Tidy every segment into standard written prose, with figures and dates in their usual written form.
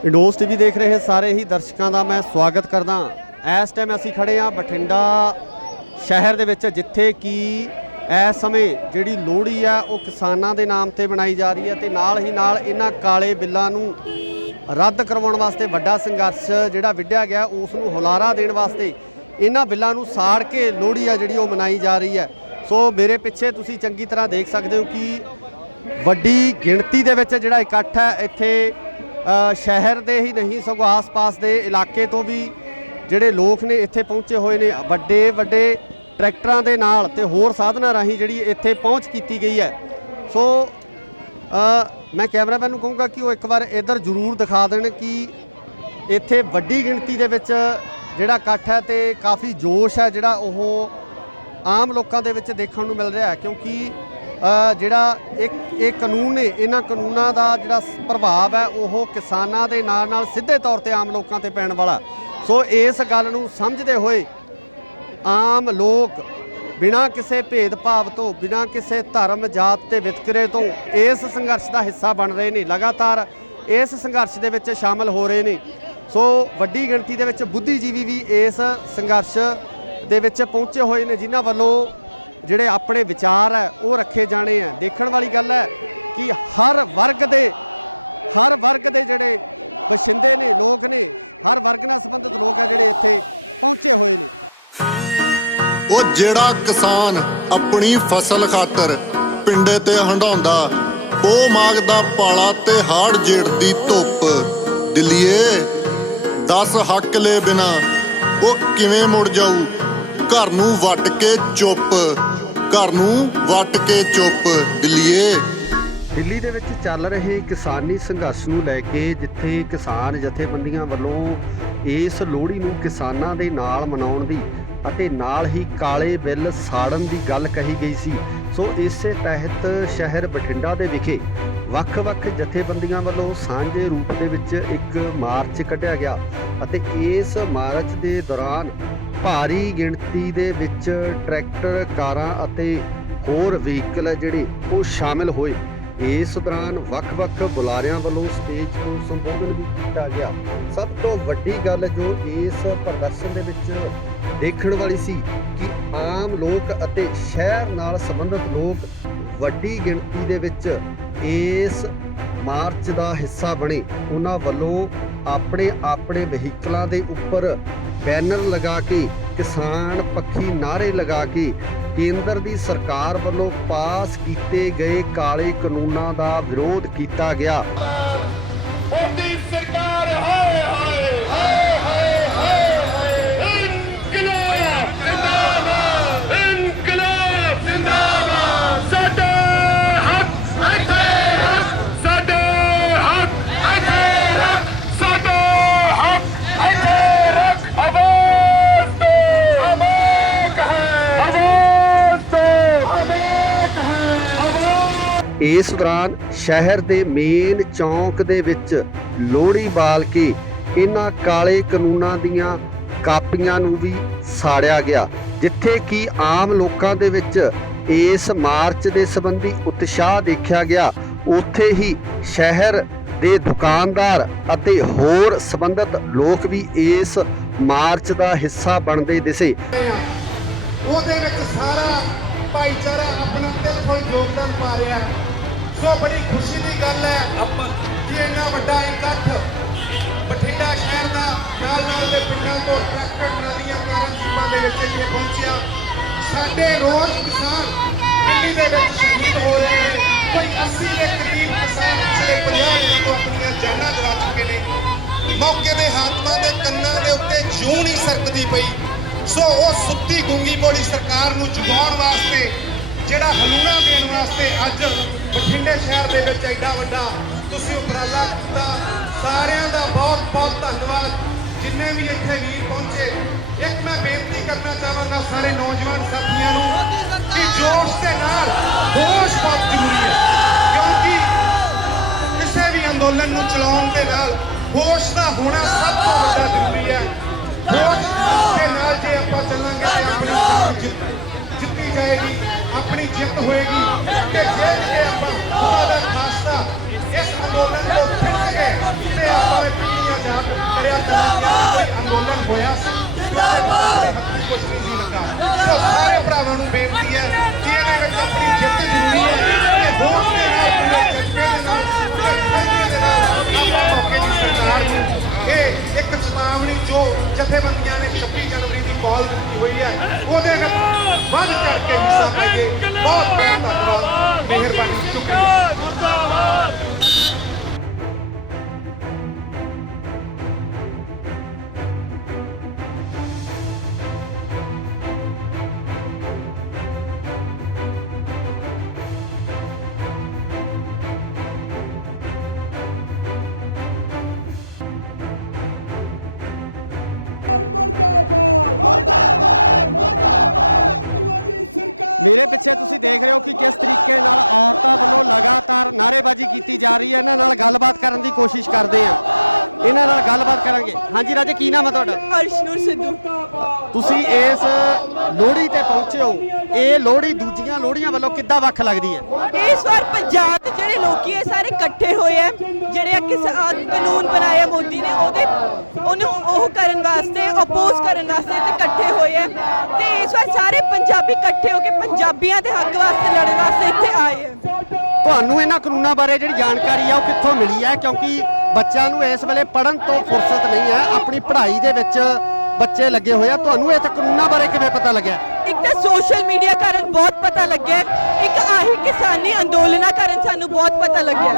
Indoors TV देख रहे सारे ही दर्शकों का मैं स्वागत करदा। इस टाइम असी खड़े हाँ बठिंडा शहर दे विच जिथे कि इस समय जिहड़ी लोहड़ी है वो किसानां दे नाम ते मनाई जा रही है ते नाल ही नाल इन्हां काले बिल्लां नूं रद्द करवाउण वास्ते वड्डा संघर्ष जिहड़ा विढ़िया गया उस नूं हुलारा देण वास्ते इन्हां बिल्लां नूं साड़ के लोहड़ी है जिहड़ी वो मनाई जा रही है। सो मेरे पिछे तुसीं चंगी तरह देख सकते हो कि वड्डी गिणती दे विच जिहड़ा इकट्ठ है इत्थे शहर दे ही नहीं सगों आस पास के इलाके तो भी जिहड़े लोग ने इत्थे पहुँचे हुए ने वड्डे वड्डे ट्रैक्टरां दे नाल ते होर साधनां राहीं जिहड़ी इत्थे पहुँच की गई है। सो मैं कैमरामैन नूं कहूँगा कि वो एक बार इधर जरूर दिखा देण कि इत्थे वड्डी गिणती दे विच जिहड़ा इकट्ठ है तो काफ़ी जोश है जिहड़ा ओह आम लोगों के विच देखण नूं मिल रहा है क्योंकि जिहड़ा एक कानून ने इन्हां कानूनां दा जिहड़ा प्रभाव है वह किसानां दे नाल सीधे तौर पर आम लोगों ते पैण वाला। सो इस गल नूं समझदे होए आम लोग बिना किसी भेदभाव तो बिना किसी धर्म जात ते वितकरे तो इस संघर्ष का हिस्सा बन रहे हैं, लगातार इस संघर्ष दे विच शामिल हो रहे हैं। सो वड्डी गिणती दे विच बुद्धिजीवी भी इस संघर्ष दे विच पहुँचे हुए हैं जिन्हां वल्लों जिहड़े अपने विचार है वो रखे जाने हैं। देखण वाली गल है कि हर वर्ग दे जिहड़े बशिंदे ने लोग ने हर वर्ग नाल संबंधित लोग है जिहड़े इत्थे पहुँचे हुए हैं। वो जिहड़ा किसान अपनी फसल खातर पिंडे ते हंडाउंदा वो मांगदा पाला ते हाड़ जेड़दी धुप दिलिए 10 हक ले बिना वो किवें मुड़ जाऊ घर नूं वट के चुप घर नूं वट के चुप दिलिए। दिल्ली दे विच चल रहे किसानी संघर्ष नूं लैके जिथे किसान जथेबंदियां वल्लों इस लोहड़ी नूं किसानां दे नाल मनाउण दी ਅਤੇ ਨਾਲ ਹੀ ਕਾਲੇ ਬਿੱਲ ਸਾੜਨ ਦੀ ਗੱਲ ਕਹੀ ਗਈ ਸੀ। ਸੋ ਇਸੇ ਤਹਿਤ ਸ਼ਹਿਰ ਬਠਿੰਡਾ ਦੇ ਵਿਖੇ ਵੱਖ-ਵੱਖ ਜਥੇਬੰਦੀਆਂ ਵੱਲੋਂ ਸਾਂਝੇ ਰੂਪ ਦੇ ਵਿੱਚ ਇੱਕ ਮਾਰਚ ਕੱਢਿਆ ਗਿਆ ਅਤੇ ਇਸ ਮਾਰਚ ਦੇ ਦੌਰਾਨ ਭਾਰੀ ਗਿਣਤੀ ਦੇ ਵਿੱਚ ਟਰੈਕਟਰ ਕਾਰਾਂ ਅਤੇ ਹੋਰ ਵਹੀਕਲ ਜਿਹੜੇ ਉਹ ਸ਼ਾਮਿਲ ਹੋਏ। इस दौरान ਵੱਖ-ਵੱਖ ਬੁਲਾਰਿਆਂ ਵੱਲੋਂ ਸਟੇਜ ਤੋਂ ਸੰਬੋਧਨ ਵੀ ਕੀਤਾ ਗਿਆ। ਸਭ ਤੋਂ ਵੱਡੀ ਗੱਲ ਜੋ ਇਸ ਪ੍ਰਦਰਸ਼ਨ ਦੇ ਵਿੱਚ ਦੇਖਣ ਵਾਲੀ ਸੀ ਕਿ ਆਮ ਲੋਕ ਅਤੇ ਸ਼ਹਿਰ ਨਾਲ ਸੰਬੰਧਿਤ ਲੋਕ ਵੱਡੀ ਗਿਣਤੀ ਦੇ ਵਿੱਚ ਇਸ ਮਾਰਚ ਦਾ ਹਿੱਸਾ ਬਣੇ। ਉਹਨਾਂ ਵੱਲੋਂ ਆਪਣੇ ਵਹੀਕਲਾਂ ਦੇ ਉੱਪਰ बैनर लगा के किसान पक्षी नारे लगा के केंद्र की सरकार वालों पास किए गए काले कानूनों का विरोध किया गया। इस दौरान शहर के मेन चौंक दे विच लोहड़ी बाल के इन्हां काले कानूनां दीयां कापियां नूं भी साड़िया गया। जिथे कि आम लोकां दे विच इस मार्च दे संबंधी उत्साह देखा गया उत्थे ही शहर दे दुकानदार अते होर संबंधित लोग भी इस मार्च का हिस्सा बनते दिसे। ਉਹਦੇ ਵਿੱਚ ਸਾਰਾ ਭਾਈਚਾਰਾ ਆਪਣਾ ਦਿਲ ਤੋਂ ਯੋਗਦਾਨ ਪਾ ਰਿਹਾ ਹੈ। ਸੋ ਬੜੀ ਖੁਸ਼ੀ ਦੀ ਗੱਲ ਹੈ ਕਿ ਇੰਨਾ ਵੱਡਾ ਇਕੱਠ ਬਠਿੰਡਾ ਸ਼ਹਿਰ ਦਾ ਨਾਲ ਦੇ ਪਿੰਡਾਂ ਤੋਂ ਟਰੈਕਟਰ ਟਰਾਲੀਆਂ ਕਾਰਾਂ ਜੀਪਾਂ ਦੇ ਵਿੱਚ ਇੱਥੇ ਪਹੁੰਚਿਆ। ਸਾਡੇ ਰੋਜ਼ ਕਿਸਾਨ ਦਿੱਲੀ ਦੇ ਵਿੱਚ ਸ਼ਹੀਦ ਹੋ ਰਹੇ ਨੇ। ਕੋਈ 80 ਦੇ ਕਰੀਬ ਕਿਸਾਨ ਜੇਲ੍ਹਾਂ ਜਾ ਚੁੱਕੇ ਨੇ। ਮੌਕੇ ਦੇ ਹੱਥਾਂ ਦੇ ਕੰਨਾਂ ਦੇ ਉੱਤੇ ਜੂੰ ਨਹੀਂ ਸਰਕਦੀ ਪਈ। ਸੋ ਉਹ ਸੁੱਤੀ ਗੁੰਗੀ ਬੋਲੀ ਸਰਕਾਰ ਨੂੰ ਜਗਾਉਣ ਵਾਸਤੇ ਜਿਹੜਾ ਹਮਲਾ ਦੇਣ ਵਾਸਤੇ ਅੱਜ ਬਠਿੰਡੇ ਸ਼ਹਿਰ ਦੇ ਵਿੱਚ ਐਡਾ ਵੱਡਾ ਤੁਸੀਂ ਉਪਰਾਲਾ ਕੀਤਾ। ਸਾਰਿਆਂ ਦਾ ਬਹੁਤ ਬਹੁਤ ਧੰਨਵਾਦ। ਜਿੰਨੇ ਵੀ ਇੱਥੇ ਵੀਰ ਪਹੁੰਚੇ ਇੱਕ ਮੈਂ ਬੇਨਤੀ ਕਰਨਾ ਚਾਹਾਂਗਾ ਸਾਰੇ ਨੌਜਵਾਨ ਸਾਥੀਆਂ ਨੂੰ ਕਿ ਜੋਸ਼ ਦੇ ਨਾਲ ਹੋਸ਼ ਬਹੁਤ ਜ਼ਰੂਰੀ ਹੈ ਕਿਉਂਕਿ ਕਿਸੇ ਵੀ ਅੰਦੋਲਨ ਨੂੰ ਚਲਾਉਣ ਦੇ ਨਾਲ ਹੋਸ਼ ਦਾ ਹੋਣਾ ਸਭ ਤੋਂ ਵੱਡਾ ਜ਼ਰੂਰੀ ਹੈ। ਹੋਸ਼ ਦੇ ਨਾਲ ਜੇ ਆਪਾਂ ਚੱਲਾਂਗੇ ਜਿੱਤੀ ਜਾਏਗੀ ਆਪਣੀ ਜਿੱਤ ਹੋਏਗੀ ਤੇ ਜੇ ਆਪਾਂ ਉਹਦਾ ਖਾਸਾ ਇਸ ਅੰਦੋਲਨ ਤੋਂ ਫਿੱਟ ਗਏ ਤੇ ਆਪਾਂ ਕਰਾਂਗੇ। ਬਹੁਤ ਬਹੁਤ ਧੰਨਵਾਦ, ਮਿਹਰਬਾਨੀ। ਮੇਰੇ ਪਿੱਛੇ ਤੁਸੀਂ ਦੇਖ ਰਹੇ ਹੋ ਕਿ ਕਿਸ ਤਰੀਕੇ ਨਾਲ ਔਰਤਾਂ ਵੱਲੋਂ ਲਗਾਤਾਰ ਨਾਅਰੇਬਾਜ਼ੀ ਕੀਤੀ ਜਾ ਰਹੀ ਹੈ। ਇਹਨਾਂ ਨਾਲ ਗੱਲਬਾਤ ਕਰਨ ਦੀ ਕੋਸ਼ਿਸ਼ ਕਰਦੇ ਆ, ਇਹਨਾਂ ਨਾਲ ਗੱਲਬਾਤ ਕਰਾਂਗੇ। ਹਾਂਜੀ ਰਾਜੇ, ਕੀ ਨਾਮ ਹੈ ਤੁਹਾਡਾ? ਅਰਸ਼ਨੂਰ ਸਿੱਧੂ। ਤੁਸੀਂ ਇਸ ਲੋਹੜੀ ਤੇ ਪਹੁੰਚੇ ਹੋ, ਇਹ ਲੋਹੜੀ ਦੂਜੀਆਂ ਲੋਹੜੀਆਂ ਵੱਲੋਂ ਕਿੱਦਾਂ ਵੱਖ ਲੱਗਦੀ ਹੈ? ਇਸ ਵਾਰ ਪੰਜਾਬ ਦੇ ਜਿਹੜੇ ਲੋਕੀ ਇਹ ਸਾਰੇ ਇਕੱਠੇ ਹੋਏ ਆ, ਜਿਹੜੇ ਕਾਨੂੰਨ ਬਣਾਇਆ ਮੋਦੀ ਨੇ ਉਹਨੂੰ ਉਹ ਕਰਨ ਵਾਸਤੇ, ਅਪੋਜ਼ ਕਰਨ ਵਾਸਤੇ ਤੇ ਇਕੱਠੇ ਹੋਏ ਆ। ਤੇ ਇਸ ਵਾਰ ਸਾਰੇ ਪੰਜਾਬੀ ਇਕੱਠੇ ਹੋ ਕੇ ਪੰਜਾਬੀਆਂ ਦੇ ਹੱਕ ਵਾਸਤੇ ਲੜਨ ਵਾਸਤੇ ਇੱਥੇ ਆਏ ਆ। ਤੁਹਾਨੂੰ ਇਹਨਾਂ ਕਾਨੂੰਨਾਂ ਬਾਰੇ ਜਿਹੜੀ ਜਾਣਕਾਰੀ ਆ ਉਹ ਕਿੱਥੋਂ ਮਿਲੀ ਹੈ? ਕਿਉਂਕਿ ਬੱਚਿਆਂ ਨੂੰ ਇਸ ਵੇਲੇ ਪੜ੍ਹਨ ਤੋਂ ਫੁਰਸਤ ਨਹੀਂ ਹੈ, ਆਪਣੀ ਪੜ੍ਹਾਈ ਦੇ ਵਿੱਚ ਬੱਚੇ ਲੱਗੇ ਹੋਏ ਆ। ਤੁਹਾਨੂੰ ਇਹ ਕਾਨੂੰਨਾਂ ਬਾਰੇ ਕਿਵੇਂ ਪਤਾ ਲੱਗਿਆ? ਇੱਕ ਤਾਂ ਸੋਸ਼ਲ ਮੀਡੀਆ ਕਾਰਨ ਬਹੁਤ ਪਤਾ ਲੱਗਿਆ, ਇੱਕ ਆਹੀ ਕਿਸਾਨੀ ਅੰਦੋਲਨਾਂ ਕਾਰਨ ਸਾਨੂੰ ਬਹੁਤ ਪਤਾ ਲੱਗਿਆ।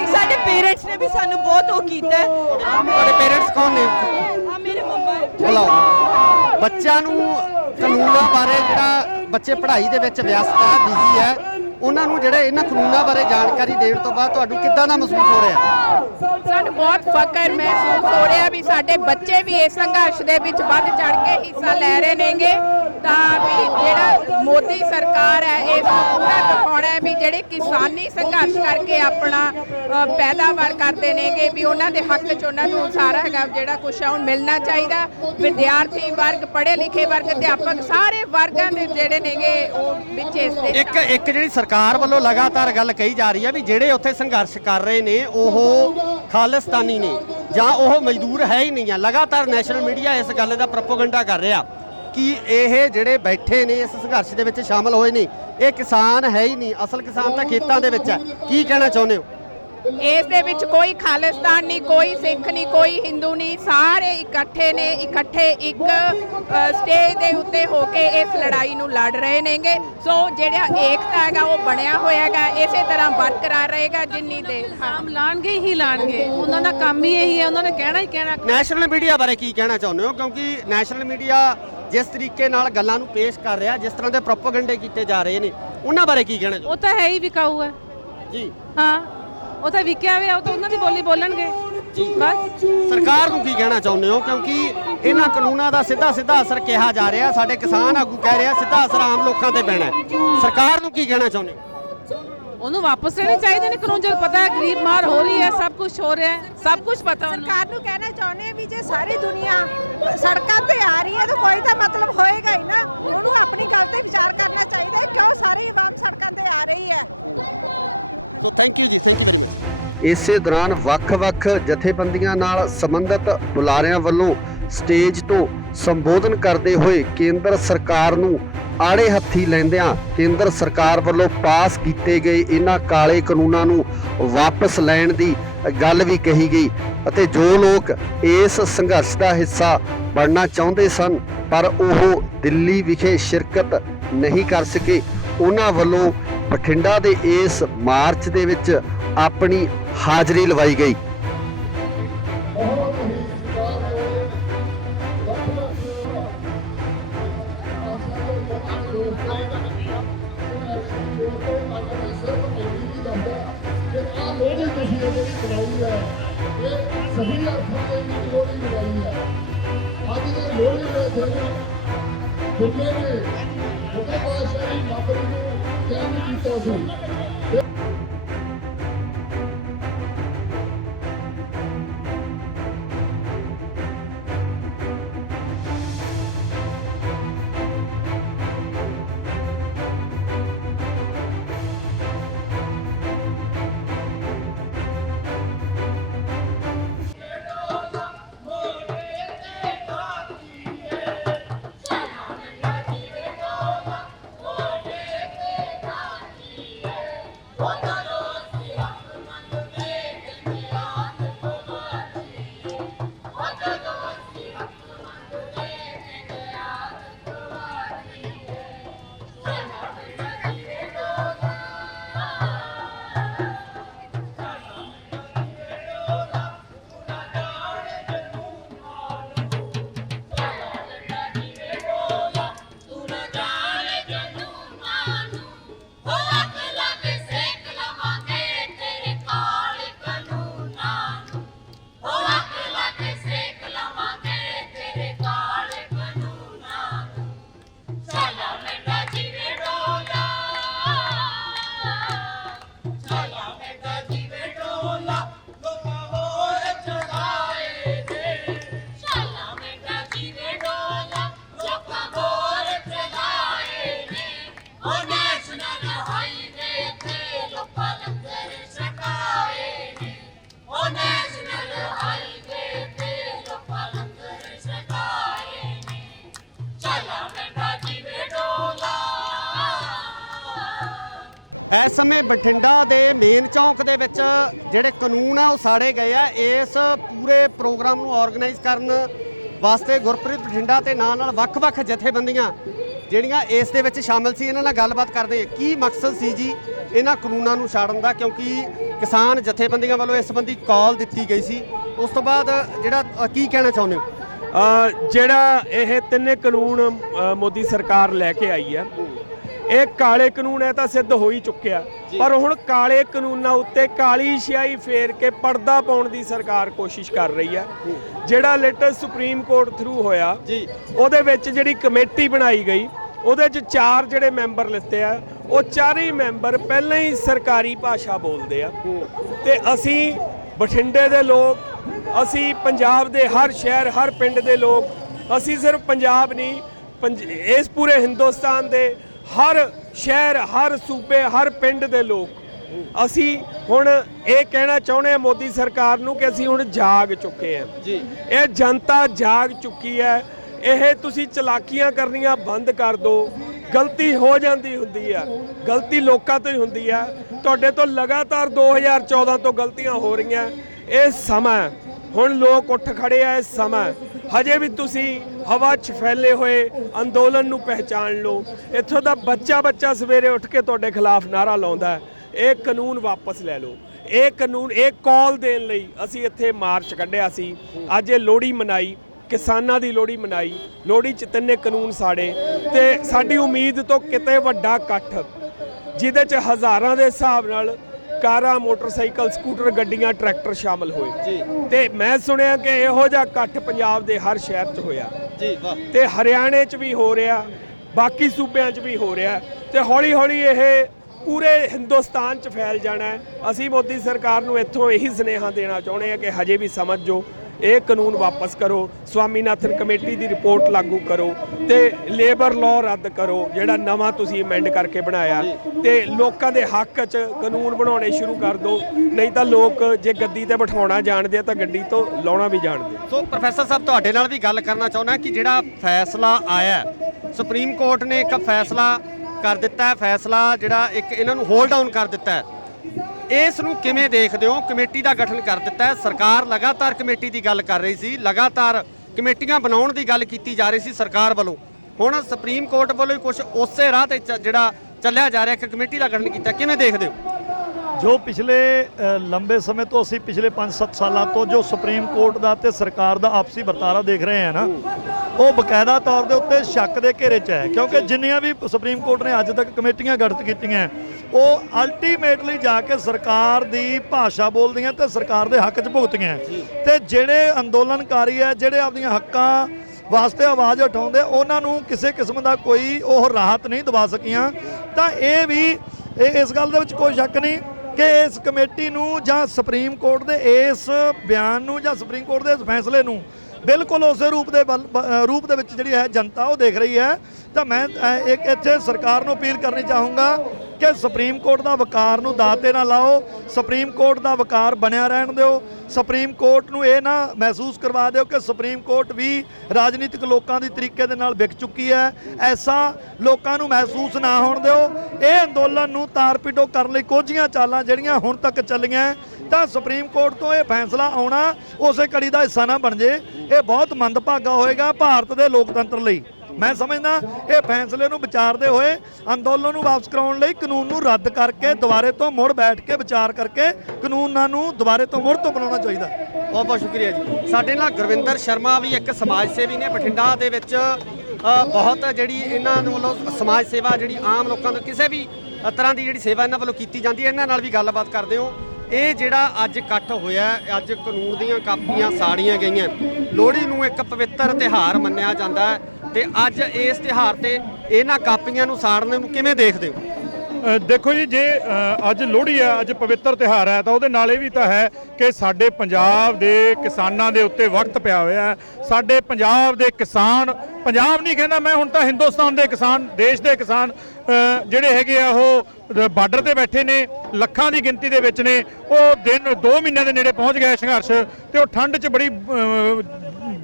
ਇੱਕ ਸਾਡੇ ਪੇਰੈਂਟਸ ਨੇ ਵੀ ਸਾਨੂੰ ਬਹੁਤ ਉਹ ਕੀਤਾ। ਤੁਹਾਡੇ ਪੇਰੈਂਟਸ ਕੌਣ ਨੇ? ਆ ਮੇਰੇ ਮੰਮਾ। ਬੁਲਾਓ। ਬੱਚਿਆਂ ਨੂੰ ਕਾਨੂੰਨਾਂ ਬਾਰੇ, ਜਿਹੜਾ ਬੱਚੇ ਪੜ੍ਹਾਈ ਦੇ ਵਿੱਚ ਵਿਅਸਤ ਹੈ, ਬਿਜ਼ੀ ਹੈ, ਉਹਨਾਂ ਨੂੰ ਜਿਹੜੇ ਇਹਨਾਂ ਕਾਨੂੰਨਾਂ ਬਾਰੇ ਜਾਣਕਾਰੀ ਦੇਣ ਤੋਂ ਬਾਅਦ ਤੁਹਾਨੂੰ ਕਿੱਦਾਂ ਦਾ ਮਹਿਸੂਸ ਹੋ ਰਿਹਾ? ਸਾਨੂੰ ਬਹੁਤ ਫਖਰ ਮਹਿਸੂਸ ਹੋ ਰਿਹਾ ਵੀ ਸਾਡੇ ਬੱਚੇ ਵੀ ਇਸ ਸੰਘਰਸ਼ ਦੇ ਵਿੱਚ ਵੱਧ ਚੜ ਕੇ ਹਿੱਸਾ ਲੈ ਰਹੇ ਨੇਗੇ। ਤਾਂ ਵੀ ਜਿਹੜਾ ਮੋਦੀ ਸਰਕਾਰ ਹੈ ਇਸ ਨੂੰ ਪੂਰਾ ਦਿਖਾਉਣਾ ਹੈ ਵੀ ਜਿਹੜੇ ਕਿਸਾਨੀ ਸੰਘਰਸ਼ ਕਰਕੇ ਆਪਣਾ ਪੈਦਾਵਾਰ ਕਰਦੇ ਨੇਗੇ ਵੀ ਉਹਨਾਂ ਦੇ ਹੱਕ 'ਚ ਉਹਨਾਂ ਨੂੰ ਸਾਰਾ ਹੈਗਾ ਜਿਹੜਾ ਕੁਛ ਹੈ ਹੁਣ ਮਿਲਣਾ ਚਾਹੀਦਾ। ਵਿਦਿਆਰਥੀ ਵਰਗ, ਪੜ੍ਹੇ ਲਿਖੇ ਵਰਗ, ਅਧਿਆਪਕ ਸਾਰੇ ਵਰਗਾਂ ਦੇ ਜਿਹੜੇ ਨੇਗੇ ਉਹ ਵਿੱਚ ਇਸ ਦੇ ਇੱਕ ਜਿਹੜੀ ਸਰਕਾਰ ਵੱਲੋਂ ਲਗਾਤਾਰ ਗੱਲ ਕਹੀ ਜਾ ਰਹੀ ਹੈ ਵੀ ਜਿਹੜੇ ਉੱਥੇ ਸੰਘਰਸ਼ ਕਰ ਰਹੇ ਨੇ ਉਹ ਖਾਲਿਸਤਾਨੀ ਨੇ ਜਾਂ ਉਹ ਮਜ਼ਦੂਰ ਹੈ ਹੀ ਨਹੀਂ ਆ। ਲਗਾਤਾਰ ਨੈਸ਼ਨਲ ਮੀਡੀਆ ਇਸ ਗੱਲ ਦਾ ਪ੍ਰੋਪਗੈਂਡਾ ਕਰ ਰਿਹਾ ਕਿ ਇਹ ਜਿਹੜੇ ਬੈਠੇ ਨੇ ਇਸ ਸੰਘਰਸ਼ ਦੇ ਵਿੱਚ ਸ਼ਾਮਲ ਹੋਏ ਨੇ ਇਹ ਕਿਸਾਨ ਹੈ ਹੀ ਨਹੀਂ, ਅਸਲ ਕਿਸਾਨ ਤਾਂ ਖੇਤਾਂ ਦੇ ਵਿੱਚ ਹੈ। ਕੀ ਕਹਿਣਾ ਚਾਹੁੰਦੇ ਹੋ? ਇਸ ਦੇ ਵਿੱਚ ਕੋਈ ਖਾਲਿਸਤਾਨ ਨਹੀਂ, ਕੋਈ ਸਿੱਖ ਨਹੀਂ, ਕੋਈ ਹਿੰਦੂ ਨਹੀਂ, ਸਾਰੇ ਇਕੱਠੇ ਨੇ, ਇਕੱਠੇ ਇੱਕ ਸਟੇਜ ਦੇ ਉੱਤੇ ਹੋ ਕੇ ਇਸ ਲੜਾਈ ਨੂੰ ਲੜ ਰਹੇ ਨੇਗੇ। ਸੋ ਜਿਹੜਾ ਏਕਤਾ ਹੈਗਾ ਉਹ ਬਣਿਆ ਹੋਇਆ ਹੈਗਾ, ਇਸੇ ਤਰ੍ਹਾਂ ਬਰਕਰਾਰ ਰਹੇਗਾ ਜਿੰਨੀ ਦੇਰ ਨਾਮ ਲਾਣਗੇ ਹੀ ਲਾਣਗੇ। ਉਹਨਾਂ ਦਾ ਕੰਮ ਹੀ ਇਹੀ ਹੈ, ਉਹਨਾਂ ਨੇ ਕਹਿਣਾ ਹੀ ਕਹਿਣਾ। ਨੈਸ਼ਨਲ ਮੀਡੀਆ ਬਾਰੇ ਕੀ ਕਹਿਣਾ ਚਾਹੁੰਦੇ ਹੋ? ਕਿਉਂਕਿ ਨੈਸ਼ਨਲ ਮੀਡੀਆ ਜਿਸ ਤਰੀਕੇ ਨਾਲ ਗੱਲਾਂ ਨੂੰ ਪੇਸ਼ ਕਰ ਰਿਹਾ, ਜਿਸ ਤਰ੍ਹਾਂ ਦੇ ਪ੍ਰੋਪਗੈਂਡੇ ਕੀਤੇ ਜਾ ਰਹੇ ਨੇ, ਉਹਨਾਂ ਬਾਰੇ ਕੀ ਕਹਿਣਾ ਚਾਹੁੰਦੇ? ਉਹ ਤਾਂ ਹੈ ਹੀ ਵਿਕਾਊ ਹੈ ਜੀ ਹਾਂ, ਉਹ ਤਾਂ ਵਿਕਿਆ ਹੋਇਆ, ਉਹ ਤਾਂ ਉਹਨਾਂ ਦੀ ਬੋਲੀ ਬੋਲਣਗੇ ਜੀ। ਬਸ। ਸਰਕਾਰ ਨੂੰ ਕੀ ਕਹਿਣਾ ਚਾਹੁੰਦੇ ਹੋ? ਕਿਉਂਕਿ ਇਹਨਾਂ ਕਾਨੂੰਨਾਂ ਦਾ ਸਿੱਧਾ ਅਸਰ ਕਿਹਾ ਜਾ ਰਿਹਾ, ਸਾਡੇ ਕਿਸਾਨ ਆਗੂ ਕਹਿ ਰਿਹਾ ਸਿੱਧਾ ਅਸਰ ਆਮ ਲੋਕਾਂ ਤੇ ਪੈਣਾ। ਸਰਕਾਰ ਨੂੰ ਕੀ ਕਹਿਣਾ ਚਾਹੁੰਦੇ ਹੋ? ਉਹਨੂੰ ਵਾਪਸ ਲੈਣੇ ਚਾਹੀਦੇ ਨੇ ਕਾਨੂੰਨ। ਜਦ ਪਤਾ ਹੈ ਗਰੀਬ ਮਾਰ ਹੋ ਰਹੀ ਹੈ, ਸਭ ਕੁਝ ਹੋ ਰਿਹਾ ਹੈ, ਸਭ ਕੁਝ ਪਤਾ ਉਹਨੂੰ। ਸਰਕਾਰ ਨੂੰ ਕਹਿਣਾ ਚਾਹੁੰਦੇ ਵੀ ਜੇ ਸਾਰੀ ਦੁਨੀਆ ਸੜਕਾਂ ਤੇ ਆ ਰਹੀ ਹੈ ਤਾਂ ਕੋਈ ਤਾਂ ਮਤਲਬ ਹੋਏਗਾ ਹੀ ਨਾ। ਉਹਨੂੰ ਆਪਣੀ ਗੱਲ ਤੇ ਵਿਚਾਰ ਕਰਨਾ ਚਾਹੀਦਾ ਹੈ, ਕਿਉਂ ਸਾਰੀ ਆਵਾਮ ਸੜਕਾਂ ਤੇ ਆ ਰਹੀ ਹੈ। ਸੋ ਥੈਂਕ ਯੂ ਜੀ, ਥੈਂਕ ਯੂ ਵੈਰੀ ਮਚ। ਇਸੇ ਦੌਰਾਨ ਵੱਖ-ਵੱਖ ਜਥੇਬੰਦੀਆਂ ਨਾਲ ਸੰਬੰਧਿਤ ਬੁਲਾਰਿਆਂ ਵੱਲੋਂ ਸਟੇਜ ਤੋਂ ਸੰਬੋਧਨ ਕਰਦੇ ਹੋਏ ਕੇਂਦਰ ਸਰਕਾਰ ਨੂੰ ਆੜੇ ਹੱਥੀ ਲੈਂਦਿਆਂ ਕੇਂਦਰ ਸਰਕਾਰ ਵੱਲੋਂ ਪਾਸ ਕੀਤੇ ਗਏ ਇਹਨਾਂ ਕਾਲੇ ਕਾਨੂੰਨਾਂ ਨੂੰ ਵਾਪਸ ਲੈਣ ਦੀ ਗੱਲ ਵੀ ਕਹੀ ਗਈ ਅਤੇ ਜੋ ਲੋਕ ਇਸ ਸੰਘਰਸ਼ ਦਾ ਹਿੱਸਾ ਬਣਨਾ ਚਾਹੁੰਦੇ ਸਨ ਪਰ ਉਹ ਦਿੱਲੀ ਵਿਖੇ ਸ਼ਿਰਕਤ ਨਹੀਂ ਕਰ ਸਕੇ, ਉਹਨਾਂ ਵੱਲੋਂ ਬਠਿੰਡਾ ਦੇ ਇਸ ਮਾਰਚ ਦੇ ਵਿੱਚ ਆਪਣੀ ਹਾਜ਼ਰੀ ਲਵਾਈ ਗਈ। ਸਹੀ ਅਰਥਾਂ ਦੇ ਵਿੱਚ ਲੋਹੜੀ ਮਨਾਈ ਹੈ। ਅੱਜ ਦੇ ਲੋਹੜੀ ਦੇ ਦਿਨ ਦੁਨੀਆ ਨੇ ਉਹਦੇ ਬਾਦਸ਼ਾਹੀ ਬਾਬਰ ਨੂੰ ਚੈਨ ਕੀਤਾ ਸੀ। What? ਇਸ ਸਮੇਂ ਬਠਿੰਡਾ ਦੇ ਮੇਨ ਚੌਂਕ ਦੇ ਵਿੱਚ ਜਿਹੜੇ ਕਾਨੂੰਨ ਆ ਉਹ ਸਾੜੇ ਗਏ ਆ। ਇਸ ਪੂਰੇ ਪ੍ਰੋਗਰਾਮ ਨੂੰ ਆਰਗੇਨਾਈਜ਼ ਕਰਨ ਵਾਸਤੇ ਗੁਰਪ੍ਰੀਤ ਬਠਿੰਡਾ ਤੇ ਨਾਲ ਵੱਖ-ਵੱਖ ਜਥੇਬੰਦੀਆਂ ਜਿਹੜੀਆਂ ਇਸ ਦੇ ਵਿੱਚ ਸ਼ਾਮਲ ਸੀ, ਇਹਨਾਂ ਨਾਲ ਗੱਲਬਾਤ ਕਰਦੇ ਕੀ ਮਕਸਦ ਸੀ ਜੀ ਇਹਨਾਂ ਕਾਨੂੰਨਾਂ ਨੂੰ ਛਾੜਨ ਦਾ, ਕਿਉਂਕਿ ਕਿਸਾਨ ਜਥੇਬੰਦੀਆਂ ਵੱਲੋਂ ਇਸ ਸੰਬੰਧੀ ਕਾਲ ਦਿੱਤੀ ਗਈ ਸੀ। ਉਸ ਤੋਂ ਬਾਅਦ ਜਿਹੜਾ ਕੀ ਕਹਿਣਾ ਚਾਹੁੰਦੇ ਹੋ? ਜਿਹੜਾ ਇਹ ਤਿੰਨੇ ਕਾਨੂੰਨ ਮੋਦੀ ਸਰਕਾਰ ਲੈ ਕੇ ਆਈ ਹੈ, ਇਹ ਕਾਲੇ ਕਾਨੂੰਨ ਹੈ ਤਾਂ ਸਿੱਧ ਹੋ ਹੀ ਚੁੱਕਿਆ, ਪਰ ਹੁਣ ਕਾਲੇ ਕਾਨੂੰਨਾਂ ਉੱਤੇ ਕਾਲੀ ਸਿਆਹੀ ਫੇਰ ਕੇ ਪਰਦਾ ਪਾਉਣ ਦੀ ਸਰਕਾਰ ਕੋਸ਼ਿਸ਼ ਕਰ ਰਹੀ ਹੈ। ਜਿਹੜਾ ਲੇਟੈਸਟ ਸੁਪਰੀਮ ਕੋਰਟ ਥਰੂ ਹੋਇਆ ਜੀ, ਉਹਦੇ ਵਿੱਚ ਜਿਹੜੀ ਕਮੇਟੀ ਬਣਾਈ ਗਈ, ਉਹਦੇ 'ਚ 4 ਜਿਹੜੇ ਮੈਂਬਰ ਲਿੱਤੇ ਆ, ਉਹ 4 ਹੀ ਮੈਂਬਰ ਪਹਿਲਾਂ ਹੀ ਸਰਕਾਰੀ ਭਾਸ਼ਾ ਬੋਲਦੇ ਆ। ਤੇ ਅਸੀਂ ਬਠਿੰਡੇ ਦੇ ਲੋਕ, ਅਸੀਂ ਪੰਜਾਬ ਦੇ ਹਰ ਸ਼ਹਿਰ ਹਰ ਪਿੰਡ ਦੇ ਲੋਕ, ਅਸੀਂ ਸਿਰਫ ਪੰਜਾਬ ਨਹੀਂ ਇਸ ਪੂਰੇ ਹਿੰਦੁਸਤਾਨ ਦੇ ਹਰ ਸ਼ਹਿਰ ਹਰ ਸੂਬੇ ਹਰ ਪਿੰਡ ਦੇ ਲੋਕ, ਅਸੀਂ ਹੁਣ ਇਹ ਕਹਿਣਾ ਚਾਹੁੰਦੇ ਹਾਂ ਮੋਦੀ ਸਰਕਾਰ ਨੂੰ ਕਿ ਅਸੀਂ ਹੁਣ ਜਾਗ ਚੁੱਕੇ ਹਾਂ ਜੀ। ਇਹ ਜਨਤਾ ਜਾਗ ਚੁੱਕੀ ਹੈ। ਇਹ ਤੁਸੀਂ ਚਲਾਕੀਆਂ ਕਰਨੀਆਂ ਬੰਦ ਕਰ ਦਿਓ। ਗਲਤੀ ਹੋ ਜਾਂਦੀ ਹੁੰਦੀ ਹੈ, ਗਲਤੀ ਲੋਕਾਂ ਤੋਂ ਹੀ ਹੁੰਦੀ ਹੈ। ਤੁਹਾਡੇ ਤੋਂ ਲਗਾਤਾਰ 2014 ਤੋਂ ਗਲਤੀਆਂ ਹੋ ਰਹੀਆਂ। ਇਹ ਸਮਾਂ ਹੁਣ ਲੋਕ ਉੱਠ ਖੜੇ ਆ। ਇਸ ਸਮਾਂ ਹਜੇ ਵੀ ਤੁਸੀਂ ਹਵਾ 'ਚ ਫੈਲੇ ਹੋਏ ਅੰਦੋਲਨ ਨੂੰ ਪਹਿਚਾਣ ਲਓ। ਇੱਥੋਂ ਦਾ ਬੱਚਾ ਸਵੇਰੇ ਉੱਠ ਕੇ ਤੁਹਾਡੇ ਖਿਲਾਫ ਨਾਰਾ ਲਾਉਂਦਾ, ਇਹ ਕਾਨੂੰਨ ਵਾਪਸ ਲੈ ਲਓ। ਇਹ ਕਾਨੂੰਨ, ਇਹ ਕਾਲ ਦੇਣ ਲਈ ਅਸੀਂ ਇੱਥੇ ਮਾਰਚ ਕੱਢਿਆ ਸੀ। ਅੱਜ ਇਹ ਲੋਹੜੀ ਮਨਾਈ, ਕਿਸਾਨਾਂ ਦੀ ਲੋਹੜੀ ਮਨਾਈ। ਲੋਹੜੀ 'ਚ ਤਿੰਨੇ ਕਾਨੂੰਨ ਸਾੜੇ ਤੇ ਸਾਡੀ ਉਮੀਦ ਤੋਂ ਕਿਤੇ ਵੱਡਾ ਇਕੱਠ, ਜਿਹਦੇ 'ਚ ਹਜ਼ਾਰਾਂ ਦੇ ਹਿਸਾਬ ਨਾਲ ਕਾਰਾਂ, ਮੋਟਰਸਾਈਕਲ, ਸਕੂਟਰ, ਗੱਡੀਆਂ, ਟਰੈਕਟਰ ਸ਼ਾਮਲ ਹੋਏ ਜੀ। ਤੇ ਮੈਂ ਸੁਣਿਆ ਕਿ ਇਹੋ ਜਿਹਾ ਇਕੱਠ ਪੰਜਾਬ ਦੇ ਹਰ ਸ਼ਹਿਰ 'ਚ ਹੋਇਆ ਜੀ। ਤੇ ਹਰਿਆਣੇ 'ਚ ਵੀ ਹੋ ਰਿਹਾ, ਬਾਕੀ ਸੂਬਿਆਂ 'ਚ ਵੀ ਹੋ ਰਿਹਾ, ਤੇ ਹੌਲੀ ਹੌਲੀ ਇਹ ਪੂਰੇ ਹਿੰਦੁਸਤਾਨ 'ਚ ਫੈਲ ਜਾਣਾ। ਅਸੀਂ ਮੋਦੀ ਸਰਕਾਰ ਨੂੰ ਇੱਥੋਂ ਇਹੀ ਸੁਨੇਹਾ ਦੇਣਾ ਚਾਹੁੰਦੇ ਹਾਂ ਕਿ ਹਜੇ ਵੀ ਸਮਝ ਜੋ, ਇਹ ਕਾਨੂੰਨ ਵਾਪਸ ਕਰੋ, ਸਵਾਮੀਨਾਥਨ ਕਮੇਟੀ ਦੀ ਰਿਪੋਰਟ ਲਾਗੂ ਕਰੋ ਤੇ ਲੇਬਰ ਲਾਅ ਰੱਦ ਕਰੋ ਜਿਹੜਾ ਨਵਾਂ ਤੁਸੀਂ ਅਮੈਂਡ ਕਰਕੇ ਬਣਾਇਆ, ਤੇ ਲੋਕਾਂ ਦੇ ਹੱਕ 'ਚ ਕਾਨੂੰਨ ਬਣਾਉਣੇ ਸ਼ੁਰੂ ਕਰ ਦਿਓ। ਨਹੀਂ ਤਾਂ ਲੋਕ ਜੇ ਗੱਦੀ ਤੇ ਬਿਠਾਉਣਾ ਜਾਣਦੇ ਆ ਤਾਂ ਗੱਡੀ ਤੋਂ ਲਾਉਣਾ ਵੀ ਜਾਣਦੇ। ਸੋ ਪ੍ਰੋਫੈਸਰ ਸਾਹਿਬ, ਤੁਹਾਡੇ ਨਾਲ ਵੀ ਗੱਲ ਕਰਨਾ ਚਾਹੁੰਦਾ ਕਿ ਜਿਹੜਾ ਫੈਸਲਾ ਆਇਆ, ਸੁਪਰੀਮ ਕੋਰਟ ਨੇ ਇੱਕ ਫੈਸਲਾ ਕਰ ਦਿੱਤਾ ਹੈ, ਫੈਸਲਾ ਜਿਹੜਾ ਇੱਕ ਇਹਨਾਂ ਨੂੰ ਹੋਲਡ ਡਾਊਨ ਕਰ ਦਿੱਤਾ ਹੈ, ਇਸ ਨੂੰ ਕਿਵੇਂ ਦੇਖਦੇ ਹੋ? ਕਮੇਟੀ ਦਾ ਗਠਨ ਕਰ ਦਿੱਤਾ ਹੈ, ਸਰਕਾਰ ਲਗਾਤਾਰ ਕਮੇਟੀ ਦੀ ਗੱਲ ਕਰ ਰਹੀ ਸੀ, ਲਗਾਤਾਰ ਕਮੇਟੀਆਂ ਬਣਾਉਣ ਦੀ ਗੱਲ ਕੀਤੀ ਜਾ ਰਹੀ ਸੀ ਸਰਕਾਰ ਵੱਲੋਂ। ਹੁਣ ਸੁਪਰੀਮ ਕੋਰਟ ਵੱਲੋਂ ਹੀ ਕੁਝ ਉਸੇ ਰਾਹ ਤੇ ਜਿਹੜਾ ਚੱਲਿਆ ਜਾ ਰਿਹਾ ਕਿ ਕਮੇਟੀ ਦਾ ਗਠਨ ਕੀਤਾ, ਕਿਵੇਂ ਦੇਖਦੇ ਹੋ? ਜੋ ਪਿਛਲੇ ਲੰਬੇ ਸਮੇਂ ਤੋਂ ਅਸੀਂ ਪਿਛਲੇ 5-7 ਸਾਲਾਂ ਤੋਂ ਜੋ ਸੁਪਰੀਮ ਕੋਰਟ ਦਾ ਤੇ ਸਰਕਾਰ ਦਾ ਆਪਸੀ ਵਰਤਾਰਾ ਦੇਖ ਰਹੇ ਹਾਂ ਨਾ, ਉਹ ਬਕਾਇਦਾ ਤੌਰ ਦੇ ਉੱਤੇ ਸ਼ੱਕ ਦੇ ਘੇਰੇ 'ਚ ਹੈ। ਕਿਉਂਕਿ ਜਿੰਨੀਆਂ ਵੀ ਸੁਪਰੀਮ ਕੋਰਟ ਨੇ ਅੱਜ ਤੱਕ ਕਮੇਟੀਆਂ ਗਠਿਤ ਕੀਤੀਆਂ, ਉਹ ਅਲਟੀਮੇਟਲੀ ਜਾ ਕੇ ਸਰਕਾਰ ਦੀ ਭਾਸ਼ਾ ਬੋਲਦੀਆਂ ਤੇ ਸਰਕਾਰ ਦੇ ਹੱਕ 'ਚ ਭੁਗਤੀਆਂ। ਤੇ ਜਿਹੜੇ ਅੰਦੋਲਨਕਾਰੀ ਹੈ, ਜਿਹੜੇ ਆਪਣੀਆਂ ਹੱਕਾਂ ਵਾਸਤੇ ਆਵਾਜ਼ ਉਠਾਉਂਦੇ, ਉਹਨਾਂ ਨੂੰ ਕਿਸੇ ਕਿਸਮ ਦਾ ਕੋਈ ਉਹ ਰਾਹਤ ਨਹੀਂ ਦਵਾ ਸਕੀਆਂ। ਤਾਂ ਇਹ ਵੀ ਇਸ ਗੱਲ ਦੇ ਵਿੱਚ ਕੋਈ ਸ਼ੱਕ ਨਹੀਂ ਕਿ ਇਸ ਕਮੇਟੀ ਨੂੰ ਜਾਂ ਸੁਪਰੀਮ ਕੋਰਟ ਦੇ ਇਸ ਬਿਆਨ ਨੂੰ ਜਾਂ ਸੁਪਰੀਮ ਕੋਰਟ ਦੇ ਇਸ ਫੈਸਲੇ ਨੂੰ ਬਿਲਕੁਲ ਉਸੇ ਰੂਪ ਦੇ ਵਿੱਚ ਜਿਹੜੀ ਹੈ ਜਨਤਾ ਉਹ ਦੇਖ ਰਹੀ ਹੈ। ਤਾਂ ਮੈਂ ਇੱਕ ਇੱਥੇ ਸਰਕਾਰ ਨੂੰ ਅਪੀਲ ਕਰਨੀ ਚਾਹੂੰਗਾ ਕਿ ਸੁਪਰੀਮ ਕੋਰਟ ਦਾ ਵਕਾਰ ਨੂੰ ਦਾਅ ਨਾ ਲਾਓ, ਸੁਪਰੀਮ ਕੋਰਟ ਦਾ ਵਕਾਰ ਬਣਿਆ ਰਹਿਣ ਦਿਓ। ਸੁਪਰੀਮ ਕੋਰਟ ਨੂੰ ਇਹ ਨਾ ਮਹਿਸੂਸ ਕਰਵਾ ਦਿਓ ਕਿ ਸੁਪਰੀਮ ਕੋਰਟ ਵੀ ਰਾਜਨੀਤਿਕ ਲੋਕਾਂ ਦੀ ਤਰੀਕੇ ਦੇ ਨਾਲ ਵਿਕ ਚੁੱਕੀ ਹੈ। ਐਸਾ ਲੋਕਾਂ ਨੂੰ ਮਹਿਸੂਸ ਨਾ ਹੋਣ ਦਿਓ। ਇਹ ਅੰਦੋਲਨ ਨੂੰ ਤਾਰ-ਪੀਟੋ ਕਰਨ ਲਈ ਕੋਝੀਆਂ ਚਾਲਾਂ ਜਿਹੜੀਆਂ ਹੁਣ ਤੱਕ ਚੱਲੀਆਂ, ਤਾਂ ਸੁਪਰੀਮ ਕੋਰਟ ਤੋਂ ਇਹ ਫੈਸਲਾ ਆਉਣਾ ਉਸੇ ਕੜੀ ਦਾ ਹਿੱਸਾ ਨਾ ਬਣ ਜੇ। ਇਹ ਬਹੁਤ ਮੰਦਭਾਗਾ ਹੋਏਗਾ ਭਾਰਤ ਦੇ ਲੋਕਤੰਤਰ ਲਈ। ਮੈਂ ਸਮਝਦਾ ਇਹ ਫੈਸਲੇ ਨੂੰ ਵਿਚਾਰਦੇ ਹੋਏ ਅੰਦੋਲਨ ਨੂੰ ਵਾਪਸ ਕਰਾਉਣ ਲਈ ਕਾਨੂੰਨ ਨੂੰ ਰੱਦ ਕਰਕੇ ਦੁਬਾਰੇ ਤੋਂ ਮੁੜ ਬੈਠ ਕੇ ਵਿਚਾਰ ਕਰਕੇ ਕਾਨੂੰਨਾਂ ਨੂੰ ਦੁਬਾਰੇ ਤੋਂ ਮੁੜ ਤੋਂ ਬਣਾਉਣਾ ਚਾਹੀਦਾ। ਬਹੁਤ ਬਹੁਤ ਸ਼ੁਕਰੀਆ ਜੀ। ਸਾਡੇ ਨਾਲ ਗੁਰਵਿੰਦਰ ਸ਼ਰਮਾ ਵੀ ਇੱਕ ਸਮਾਜ ਸੇਵੀ ਨੇ, ਬਠਿੰਡਾ ਦੇ ਵਿੱਚ ਬਹੁਤ ਜਿਹੜੀ ਇਹਨਾਂ ਵੱਲੋਂ ਸਮਾਜ ਸੇਵਾ ਜਿਹੜੀ ਆਮ ਲੋਕਾਂ ਨੂੰ ਕਿਸੇ ਵੀ ਤਰ੍ਹਾਂ ਦੀ ਜਿਹੜੀ ਸੇਵਾ ਇਹਨਾਂ ਵੱਲੋਂ ਕੀਤੀ ਜਾਂਦੀ ਹੈ, ਇਹਨਾਂ ਨਾਲ ਵੀ ਗੱਲਬਾਤ ਕਰਦੇ ਹੋ। ਇਹ ਜਿਹੜਾ ਅੱਜ ਇਕੱਠ ਹੋਇਆ, ਅੱਜ ਕਾਨੂੰਨ ਦੀਆਂ ਕਾਪੀਆਂ ਸਾੜੀਆਂ ਗਈਆਂ, ਲੋਹੜੀ ਨੂੰ ਇੱਕ ਪਵਿੱਤਰ ਤਿਉਹਾਰ ਮੰਨਿਆ ਜਾਂਦਾ ਹੈ, ਤੇ ਅੱਜ ਇਸ ਤਿਉਹਾਰ ਤੇ ਇਹਨਾਂ ਕਾਪੀਆਂ ਨੂੰ ਸਾੜਨ ਨੂੰ ਕਿਵੇਂ ਦੇਖਦੇ ਹੋ? ਦੇਖੋ ਜੀ, ਜੇ ਅੱਜ ਲੋਹੜੀ ਹੈ, ਅੱਜ ਪਵਿੱਤਰ ਤਿਉਹਾਰ ਹੈ, ਤਾਂ ਉਹਦੇ ਨਾਲ ਇਹ ਵੀ ਤਾਂ ਹੈ ਕਿ ਸਾਡੇ ਪੰਜਾਬ ਦੇ ਕਿਸਾਨਾਂ ਦੇ ਉੱਤੇ ਵਕਤ ਪਿਆ ਹੋਇਆ ਹੈ। ਸਾਡੇ ਪੰਜਾਬ ਦੇ ਕਿਸਾਨ, ਪੰਜਾਬ ਨਹੀਂ ਕਹਿੰਦਾ ਮੈਂ, ਹੁਣ ਤਾਂ ਹਿੰਦੁਸਤਾਨ ਦੇ ਕਿਸਾਨ, ਦੇਸ਼ ਦੇ ਕਿਸਾਨ ਜਿਹੜੇ ਹੈਗੇ ਆ ਉਹ ਬਾਰਡਰ ਤੇ ਬੈਠੇ ਨੇ, ਲੱਖਾਂ ਦੀ ਗਿਣਤੀ ਦੇ ਵਿੱਚ ਨੇ। ਉਹ ਦਿਨ 2 ਮਹੀਨਿਆਂ ਦੇ ਨੇੜੇ ਪਹੁੰਚ ਗਿਆ ਸੰਘਰਸ਼, ਤੇ ਉਹ ਠੰਡ 'ਚ ਬੜੀ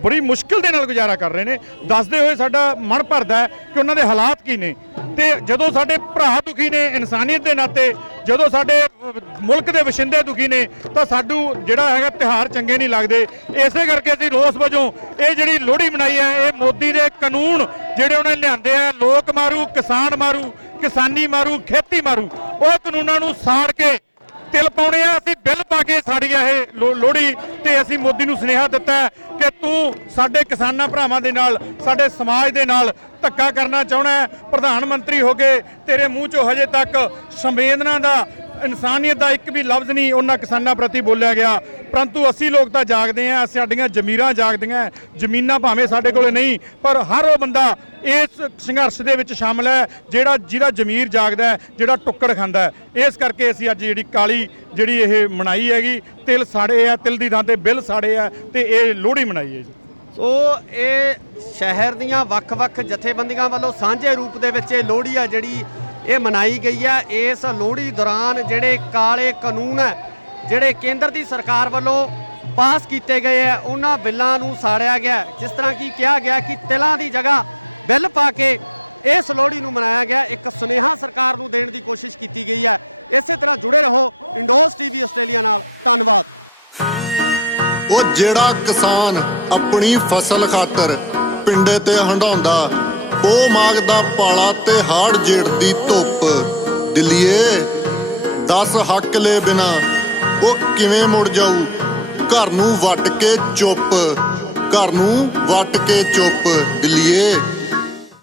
ਬੜੀ ਮੁਸ਼ਕਿਲ ਦੇ ਨਾਲ ਗੁਜ਼ਾਰਾ ਕਰ ਰਹੇ ਨੇ। ਦੱਸਦੇ ਹੋਏ ਸਾਡਾ ਮਨ ਭਰਦਾ ਹੈ ਕਿ ਉਹਨਾਂ ਦੇ ਹਾਲਾਤ ਕੀ ਨੇ। ਤੇ ਜਦੋਂ ਸਾਡੇ ਭਰਾ ਦੁਖੀ ਨੇ ਇਨਸਾਨੀਅਤ ਦੇ ਨਾਤੇ, ਜਦੋਂ ਸਾਡੇ ਮੁਲਕ ਦੇ ਵਸਿੰਦੇ ਦੁਖੀ ਨੇ, ਤਾਂ ਸਾਨੂੰ ਜਿਹੜਾ ਹੈਗਾ ਤਿਉਹਾਰ ਚੰਗੇ ਨਹੀਂ ਲੱਗਦੇ। ਇਸੇ ਕਰਕੇ ਅਸੀਂ ਰੋਸ ਵਜੋਂ ਇਹ ਜਿਹੜੀ ਲੋਹੜੀ ਮਨਾਈ ਹੈ, ਇਹ ਮੋਦੀ ਦੇ ਕਾਨੂੰਨ ਜਿਹੜੇ ਉਹਨੇ ਲਿਆਂਦੇ ਆ, ਲੋਕ ਮਾਰੂ, ਕਿਸਾਨ ਮਾਰੂ, ਕਿਸਾਨੀ ਮਾਰੂ, ਖੇਤੀ ਮਾਰੂ, ਉਹ ਕਾਨੂੰਨਾਂ ਨੂੰ ਸਾੜ ਕੇ ਤਿਲ ਪਾਉਣੇ ਆ। ਅਸੀਂ ਬਿੱਲ ਪਾ ਕੇ ਸਾੜੀ ਆ ਇਹ ਲੋਹੜੀ, ਤੇ ਅਸੀਂ ਮੋਦੀ ਨੂੰ ਸੁਨੇਹਾ ਦਿੱਤਾ ਕਿ ਤੂੰ ਸਾਡੇ ਕਿਸਾਨਾਂ ਭਰਾਵਾਂ ਦੇ ਨਾਲ, ਸਾਡੇ ਸਮਾਜ ਦੇ ਨਾਲ ਧੱਕਾ ਕਰਨਾ ਚਾਹੁੰਦਾ ਹੈ। ਪ੍ਰਧਾਨ ਮੰਤਰੀ ਹੋ ਕੇ ਤੇਰੇ ਮੂੰਹ ਚੋਂ ਹਜੇ ਤੱਕ ਸੰਵੇਦਨਾ ਦਾ, ਇਨਸਾਨੀਅਤ ਦਾ ਇੱਕ ਵੀ ਲਫ਼ਜ਼ ਨਹੀਂ ਉਹਨਾਂ ਕਿਸਾਨਾਂ ਪ੍ਰਤੀ ਬੋਲਿਆ ਗਿਆ। ਪਰੰਤੂ ਅਸੀਂ ਲੋਕ ਤਾਂ ਜਾਗਦੇ ਹਾਂ, ਸਾਡੀਆਂ ਜ਼ਮੀਰਾਂ ਜਾਗਦੀਆਂ। ਜ਼ਮੀਨਾਂ ਭਾਵੇਂ ਸਾਡੇ ਕੋਲੇ ਨਹੀਂ, ਪਰ ਹਰ ਉਹ ਬੰਦਾ ਇਸ ਸੰਘਰਸ਼ ਦੇ ਵਿੱਚ ਸ਼ਾਮਲ ਹੈ ਜਿਹਦਾ ਜ਼ਮੀਰ ਜਾਗਦਾ ਹੈ, ਜਿਹੜਾ ਟੁੱਕੜ ਖਾਂਦਾ ਹੈ। ਇਸ ਕਰਕੇ ਅਸੀਂ ਅੱਜ ਜਿਹੜੀ ਕਾਲੀ ਜਿਹੜੀ ਇਹ ਮਨਾਈ ਹੈਗੀ, ਤਿਲ ਸਾੜੇ ਆ, ਤਿਲ ਦੀ ਥਾਂ ਤੇ ਬਿੱਲ ਸਾੜੇ ਆ, ਤੇ ਇਹ ਲੋਹੜੀ ਮਨਾਈ ਹੈ ਜੀ। ਸੋ ਇਹ ਸ਼ਹਿਰ ਦੀਆਂ ਵੱਖ-ਵੱਖ ਜਥੇਬੰਦੀਆਂ ਵੱਲੋਂ ਸਾਂਝੇ ਰੂਪ ਦੇ ਵਿੱਚ ਇਹ ਲੋਹੜੀ ਆ ਜਿਹੜੀ ਇਹ ਮਨਾਈ ਗਈ ਹੈ। ਇਸ ਲੋਹੜੀ ਦੌਰਾਨ ਜਿਹੜੇ ਕਾਲੇ ਕਾਨੂੰਨ ਹੈ, ਜਿਹੜੇ ਕੇਂਦਰ ਦੀ ਸਰਕਾਰ ਵੱਲੋਂ ਪਾਸ ਕੀਤੇ ਗਏ ਹੈ, ਉਹਨਾਂ ਬਿੱਲਾਂ ਨੂੰ ਸਾੜਿਆ ਗਿਆ। ਜਿਸ ਤਰ੍ਹਾਂ ਕਿ ਕਿਹਾ ਗਿਆ ਕਿ ਤਿਲਾਂ ਦੀ ਜਗ੍ਹਾ ਬਿੱਲ ਪਾ ਕੇ ਇਸ ਲੋਹੜੀ ਨੂੰ ਮਨਾਇਆ ਗਿਆ। ਇੱਕ ਸੁਨੇਹਾ ਸਰਕਾਰ ਨੂੰ ਦੇਣ ਦੀ ਕੋਸ਼ਿਸ਼ ਕੀਤੀ ਗਈ ਹੈ। ਇਸੇ ਤਰ੍ਹਾਂ ਜੁੜੇ ਰਹੋ ਇੰਡੋਜ਼ ਟੀਵੀ ਆਸਟ੍ਰੇਲੀਆ ਨਾਲ। ਧੰਨਵਾਦ। ਉਹ ਜਿਹੜਾ ਕਿਸਾਨ ਆਪਣੀ ਫਸਲ ਖਾਤਰ ਪਿੰਡੇ ਤੇ ਹੰਡਾਉਂਦਾ, ਉਹ ਮਾਗਦਾ ਪਾਲਾ ਤੇ ਹਾੜ ਜੇੜ ਦੀ ਧੁੱਪ। ਦਿੱਲੀਏ 10 ਹੱਕ ਲੈ ਬਿਨਾ ਉਹ ਕਿਵੇਂ ਮੁੜ ਜਾਊ? ਘਰ ਨੂੰ ਵੱਟ ਕੇ ਚੁੱਪ, ਘਰ ਨੂੰ ਵੱਟ ਕੇ ਚੁੱਪ। ਦਿੱਲੀਏ